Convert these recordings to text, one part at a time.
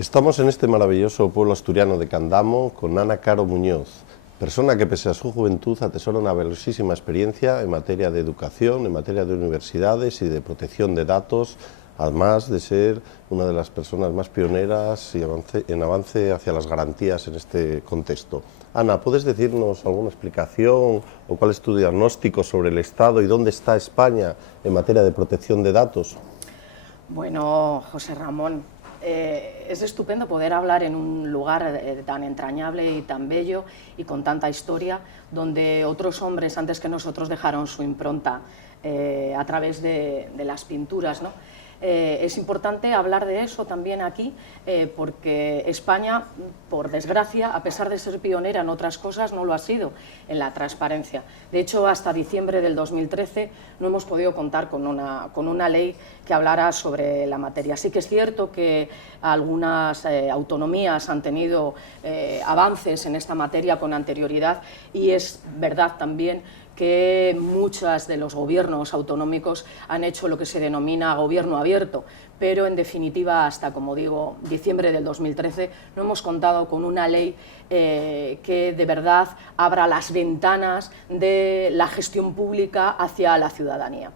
Estamos en este maravilloso pueblo asturiano de Candamo con Ana Caro Muñoz, persona que pese a su juventud atesora una valiosísima experiencia en materia de educación, en materia de universidades y de protección de datos, además de ser una de las personas más pioneras y en avance hacia las garantías en este contexto. Ana, ¿puedes decirnos alguna explicación o cuál es tu diagnóstico sobre el Estado y dónde está España en materia de protección de datos? Bueno, José Ramón, es estupendo poder hablar en un lugar tan entrañable y tan bello y con tanta historia, donde otros hombres antes que nosotros dejaron su impronta a través de las pinturas, ¿no? Es importante hablar de eso también aquí, porque España, por desgracia, a pesar de ser pionera en otras cosas, no lo ha sido en la transparencia. De hecho, hasta diciembre del 2013 no hemos podido contar con una ley que hablara sobre la materia. Sí que es cierto que algunas autonomías han tenido avances en esta materia con anterioridad, y es verdad también que muchos de los gobiernos autonómicos han hecho lo que se denomina gobierno abierto, pero en definitiva hasta, como digo, diciembre del 2013 no hemos contado con una ley que de verdad abra las ventanas de la gestión pública hacia la ciudadanía.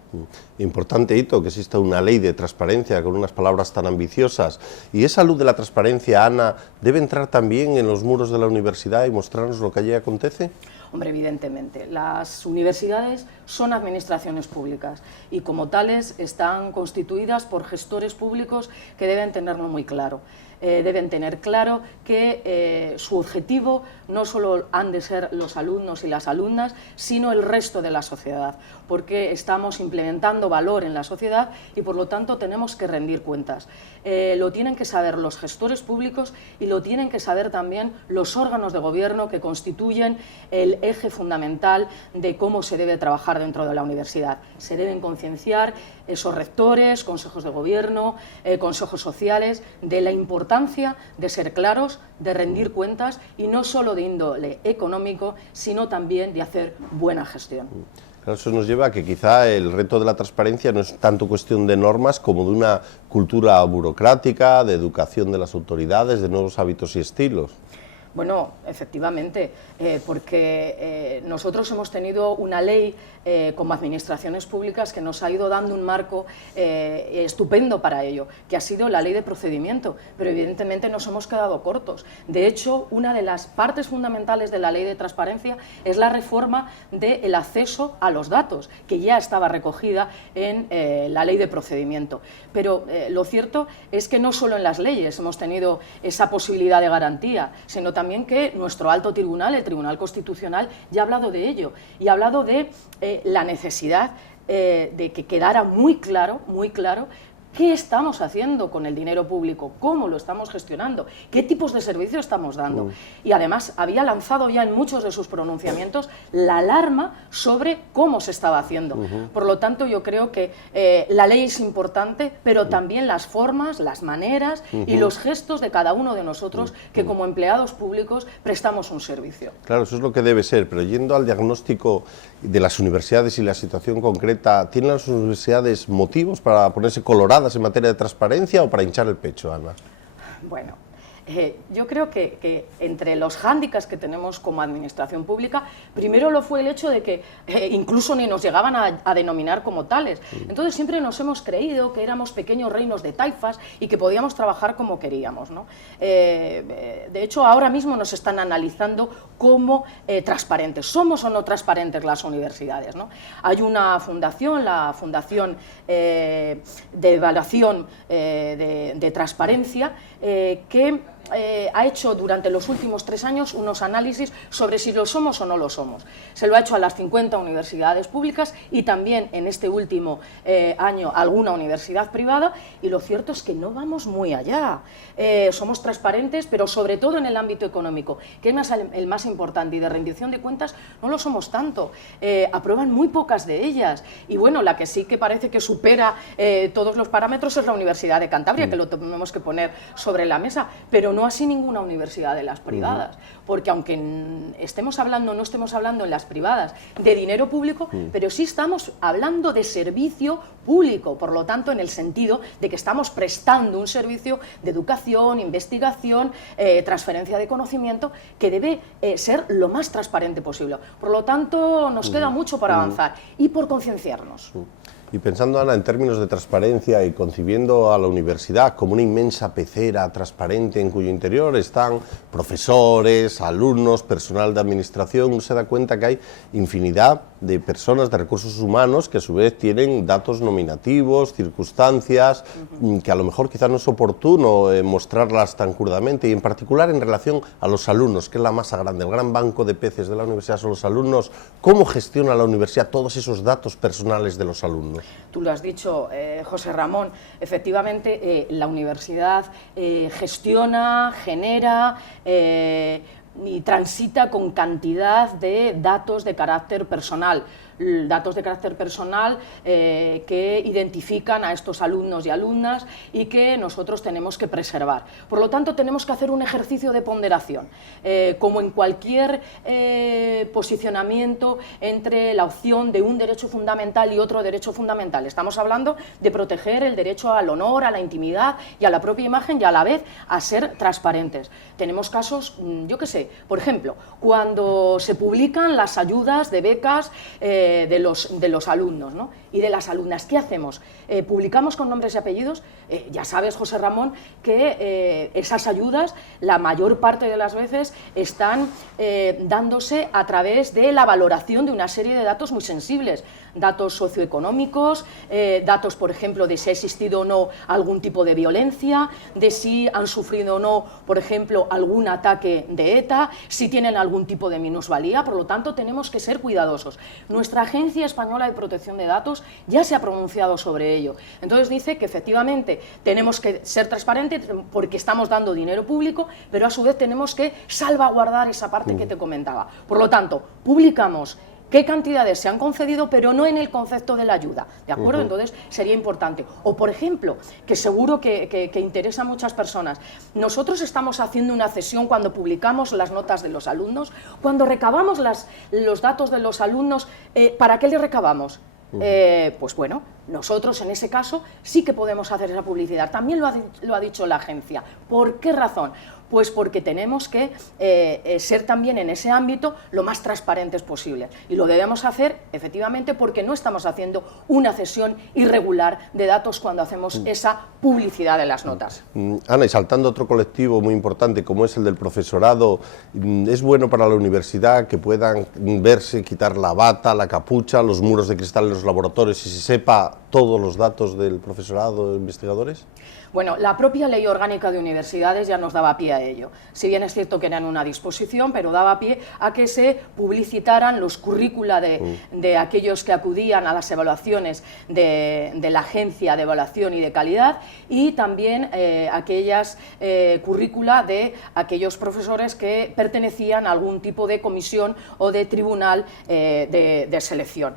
Importante hito que exista una ley de transparencia con unas palabras tan ambiciosas. ¿Y esa luz de la transparencia, Ana, debe entrar también en los muros de la universidad y mostrarnos lo que allí acontece? Hombre, evidentemente, las universidades son administraciones públicas y como tales están constituidas por gestores públicos que deben tenerlo muy claro. Deben tener claro que su objetivo no solo han de ser los alumnos y las alumnas, sino el resto de la sociedad, porque estamos implementando valor en la sociedad y por lo tanto tenemos que rendir cuentas. Lo tienen que saber los gestores públicos y lo tienen que saber también los órganos de gobierno que constituyen el eje fundamental de cómo se debe trabajar dentro de la universidad. Se deben concienciar esos rectores, consejos de gobierno, consejos sociales, de la importancia de ser claros, de rendir cuentas y no solo de índole económico, sino también de hacer buena gestión. Claro, eso nos lleva a que quizá el reto de la transparencia no es tanto cuestión de normas como de una cultura burocrática, de educación de las autoridades, de nuevos hábitos y estilos. Bueno, efectivamente, porque nosotros hemos tenido una ley como administraciones públicas que nos ha ido dando un marco estupendo para ello, que ha sido la ley de procedimiento, pero evidentemente nos hemos quedado cortos. De hecho, una de las partes fundamentales de la ley de transparencia es la reforma del acceso a los datos, que ya estaba recogida en la ley de procedimiento. Pero lo cierto es que no solo en las leyes hemos tenido esa posibilidad de garantía, sino también que nuestro alto tribunal, el Tribunal Constitucional, ya ha hablado de ello y ha hablado de la necesidad de que quedara muy claro qué estamos haciendo con el dinero público, cómo lo estamos gestionando, qué tipos de servicios estamos dando. Y además había lanzado ya en muchos de sus pronunciamientos la alarma sobre cómo se estaba haciendo. Por lo tanto, yo creo que la ley es importante, pero también las formas, las maneras y los gestos de cada uno de nosotros que como empleados públicos prestamos un servicio. Claro, eso es lo que debe ser, pero yendo al diagnóstico de las universidades y la situación concreta, ¿tienen las universidades motivos para ponerse coloradas en materia de transparencia o para hinchar el pecho, Ana? Bueno, yo creo que entre los hándicaps que tenemos como administración pública, primero lo fue el hecho de que incluso ni nos llegaban a denominar como tales. Entonces siempre nos hemos creído que éramos pequeños reinos de taifas y que podíamos trabajar como queríamos, ¿no? De hecho, ahora mismo nos están analizando como transparentes. ¿Somos o no transparentes las universidades, ¿no? Hay una fundación, la Fundación de Evaluación de Transparencia, que ha hecho durante los últimos 3 años unos análisis sobre si lo somos o no lo somos. Se lo ha hecho a las 50 universidades públicas y también en este último año alguna universidad privada, y lo cierto es que no vamos muy allá. Somos transparentes, pero sobre todo en el ámbito económico, que es el más importante, y de rendición de cuentas no lo somos tanto. Aprueban muy pocas de ellas, y bueno, la que sí que parece que supera todos los parámetros es la Universidad de Cantabria, que lo tenemos que poner sobre la mesa, pero no así ninguna universidad de las privadas, porque aunque estemos hablando, no estemos hablando en las privadas de dinero público, pero sí estamos hablando de servicio público, por lo tanto en el sentido de que estamos prestando un servicio de educación, investigación, transferencia de conocimiento, que debe ser lo más transparente posible. Por lo tanto, nos queda mucho por avanzar y por concienciarnos. Y pensando, Ana, en términos de transparencia y concibiendo a la universidad como una inmensa pecera transparente en cuyo interior están profesores, alumnos, personal de administración, uno se da cuenta que hay infinidad de personas de recursos humanos que a su vez tienen datos nominativos, circunstancias, que a lo mejor quizás no es oportuno mostrarlas tan crudamente, y en particular en relación a los alumnos, que es la masa grande, el gran banco de peces de la universidad son los alumnos. ¿Cómo gestiona la universidad todos esos datos personales de los alumnos? Tú lo has dicho, José Ramón, efectivamente la universidad gestiona, genera y transita con cantidad de datos de carácter personal. Que identifican a estos alumnos y alumnas y que nosotros tenemos que preservar. Por lo tanto, tenemos que hacer un ejercicio de ponderación, como en cualquier posicionamiento entre la opción de un derecho fundamental y otro derecho fundamental. Estamos hablando de proteger el derecho al honor, a la intimidad y a la propia imagen, y a la vez a ser transparentes. Tenemos casos, yo qué sé, por ejemplo, cuando se publican las ayudas de becas de los alumnos, ¿no? Y de las alumnas. ¿Qué hacemos? ¿Publicamos con nombres y apellidos? Ya sabes, José Ramón, que esas ayudas, la mayor parte de las veces, están dándose a través de la valoración de una serie de datos muy sensibles. Datos socioeconómicos, datos, por ejemplo, de si ha existido o no algún tipo de violencia, de si han sufrido o no, por ejemplo, algún ataque de ETA, si tienen algún tipo de minusvalía. Por lo tanto, tenemos que ser cuidadosos. Nuestra Agencia Española de Protección de Datos ya se ha pronunciado sobre ello. Entonces dice que efectivamente tenemos que ser transparentes porque estamos dando dinero público, pero a su vez tenemos que salvaguardar esa parte que te comentaba. Por lo tanto, publicamos qué cantidades se han concedido, pero no en el concepto de la ayuda, ¿de acuerdo? Entonces sería importante. O, por ejemplo, que seguro que interesa a muchas personas, nosotros estamos haciendo una cesión cuando publicamos las notas de los alumnos, cuando recabamos los datos de los alumnos, ¿para qué les recabamos? Pues bueno, nosotros en ese caso sí que podemos hacer esa publicidad. También lo ha dicho la agencia. ¿Por qué razón? Pues porque tenemos que ser también en ese ámbito lo más transparentes posible. Y lo debemos hacer, efectivamente, porque no estamos haciendo una cesión irregular de datos cuando hacemos esa publicidad de las notas. Ana, y saltando a otro colectivo muy importante como es el del profesorado, ¿es bueno para la universidad que puedan verse, quitar la bata, la capucha, los muros de cristal en los laboratorios y se sepa todos los datos del profesorado de investigadores? Bueno, la propia Ley Orgánica de Universidades ya nos daba pie a ello. Si bien es cierto que era en una disposición, pero daba pie a que se publicitaran los currícula de aquellos que acudían a las evaluaciones de la Agencia de Evaluación y de Calidad, y también aquellas currícula de aquellos profesores que pertenecían a algún tipo de comisión o de tribunal de selección.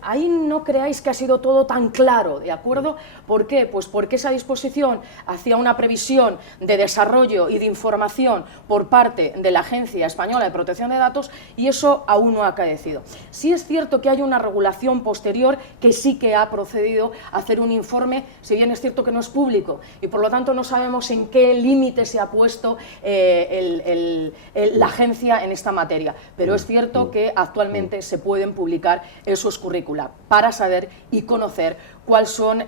Ahí no creáis que ha sido todo tan claro, ¿de acuerdo? ¿Por qué? Pues porque esa disposición hacía una previsión de desarrollo y de información por parte de la Agencia Española de Protección de Datos, y eso aún no ha acaecido. Sí es cierto que hay una regulación posterior que sí que ha procedido a hacer un informe, si bien es cierto que no es público, y por lo tanto no sabemos en qué límite se ha puesto la agencia en esta materia, pero es cierto que actualmente se pueden publicar esos currícula para saber y conocer cuáles son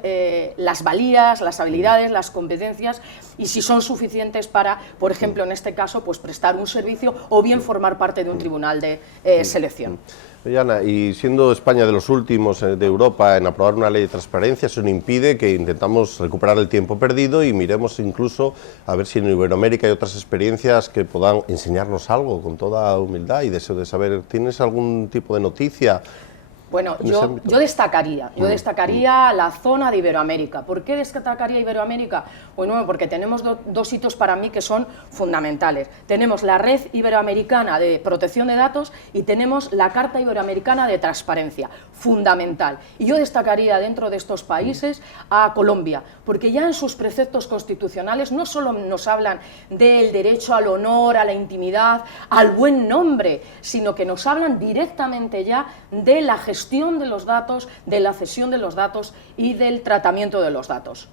las valías, las habilidades, las competencias, y si son suficientes para, por ejemplo, en este caso, pues prestar un servicio o bien formar parte de un tribunal de selección. Ana, y siendo España de los últimos de Europa en aprobar una ley de transparencia, eso no impide que intentamos recuperar el tiempo perdido y miremos incluso a ver si en Iberoamérica hay otras experiencias que puedan enseñarnos algo con toda humildad y deseo de saber. ¿Tienes algún tipo de noticia? Bueno, en ese ámbito? yo destacaría la zona de Iberoamérica. ¿Por qué destacaría Iberoamérica? Bueno, porque tenemos dos hitos para mí que son fundamentales. Tenemos la Red Iberoamericana de Protección de Datos y tenemos la Carta Iberoamericana de Transparencia, fundamental. Y yo destacaría dentro de estos países a Colombia, porque ya en sus preceptos constitucionales no solo nos hablan del derecho al honor, a la intimidad, al buen nombre, sino que nos hablan directamente ya de la gestión de los datos, de la cesión de los datos y del tratamiento de los datos.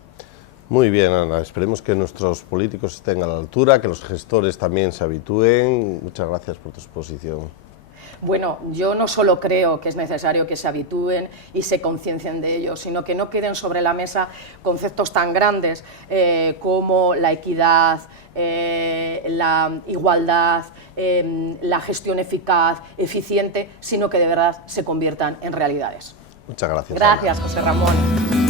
Muy bien, Ana, esperemos que nuestros políticos estén a la altura, que los gestores también se habitúen. Muchas gracias por tu exposición. Bueno, yo no solo creo que es necesario que se habitúen y se conciencien de ello, sino que no queden sobre la mesa conceptos tan grandes como la equidad, la igualdad, la gestión eficaz, eficiente, sino que de verdad se conviertan en realidades. Muchas gracias. Gracias, Ana. José Ramón.